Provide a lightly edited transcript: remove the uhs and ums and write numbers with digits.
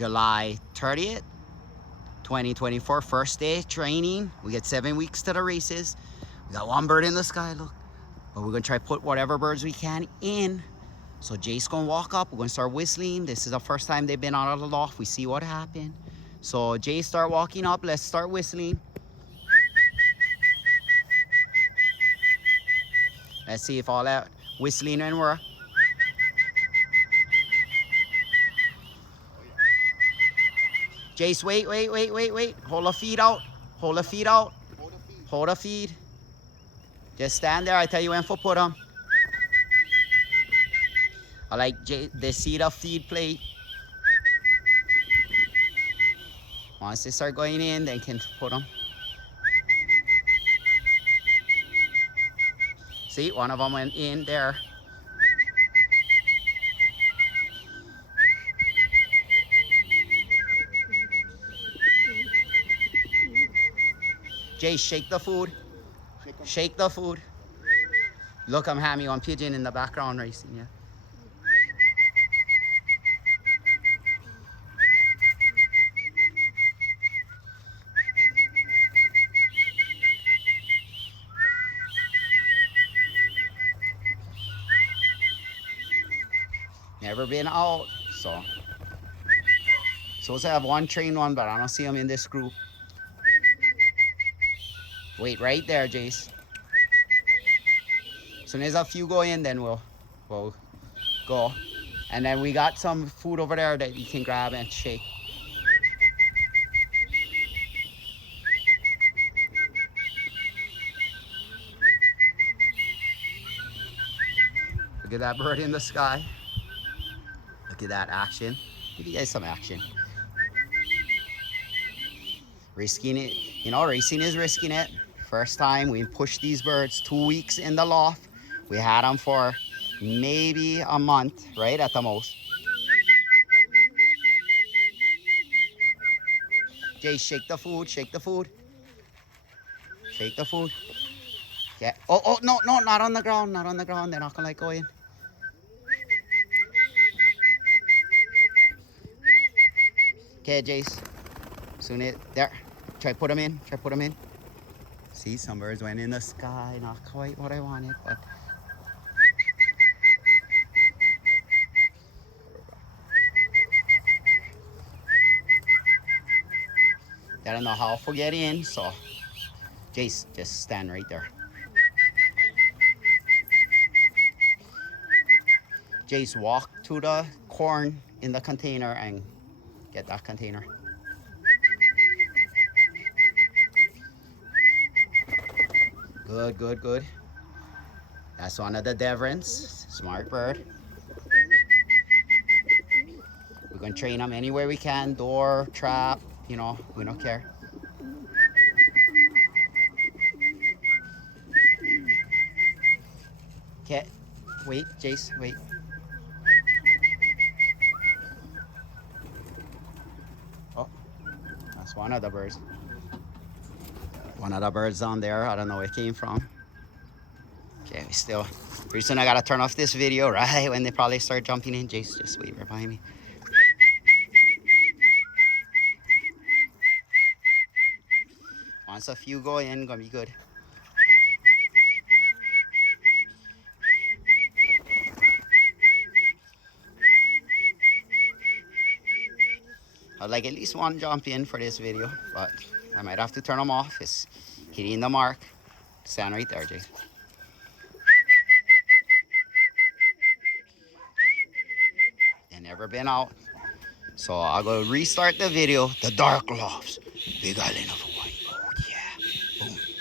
July 30th, 2024, first day training. We get 7 weeks to the races. We got one bird in the sky, look. But we're gonna try to put whatever birds we can in. So Jace gonna walk up, we're gonna start whistling. This is the first time they've been out of the loft. We see what happened. So Jace start walking up, let's start whistling. Let's see if all that whistling and work. Jace, wait. Hold the feet out. Hold the feet out. Hold the feet. Just stand there. I tell you when to put them. I like they see the feed plate. Once they start going in, they can put them. See, one of them went in there. Jay, shake the food. Shake the food. Look, I'm having one pigeon in the background racing, yeah. Never been out, so. Supposed to have one trained one, but I don't see them in this group. Wait right there, Jace. As soon as a few go in, then we'll go. And then we got some food over there that you can grab and shake. Look at that bird in the sky. Look at that action. Give you guys some action. Risking it, you know, racing is risking it. First time we pushed these birds 2 weeks in the loft. We had them for maybe a month, right, at the most. Jay, shake the food, shake the food. Shake the food. Yeah. Oh, no, not on the ground, not on the ground. They're not gonna like go in. Okay, Jace. Soon it, there. Try put them in, try put them in. See, some birds went in the sky. Not quite what I wanted, but. I don't know how to get in, so Jace, just stand right there. Jace, walk to the corn in the container and get that container. Good. That's one of the Devrons. Smart bird. We're gonna train them anywhere we can. Door, trap, you know, we don't care. Okay, wait, Jace, wait. Oh, that's one of the birds. One of the birds on there, I don't know where it came from. Okay, we still, pretty soon I gotta turn off this video, right? When they probably start jumping in. Jace, just wait right behind me. Once a few go in, gonna be good. I'd like at least one jump in for this video, but I might have to turn them off. It's hitting the mark. Stand right there, Jay. They never been out. So I'll go restart the video. The dark lofts, Big Island of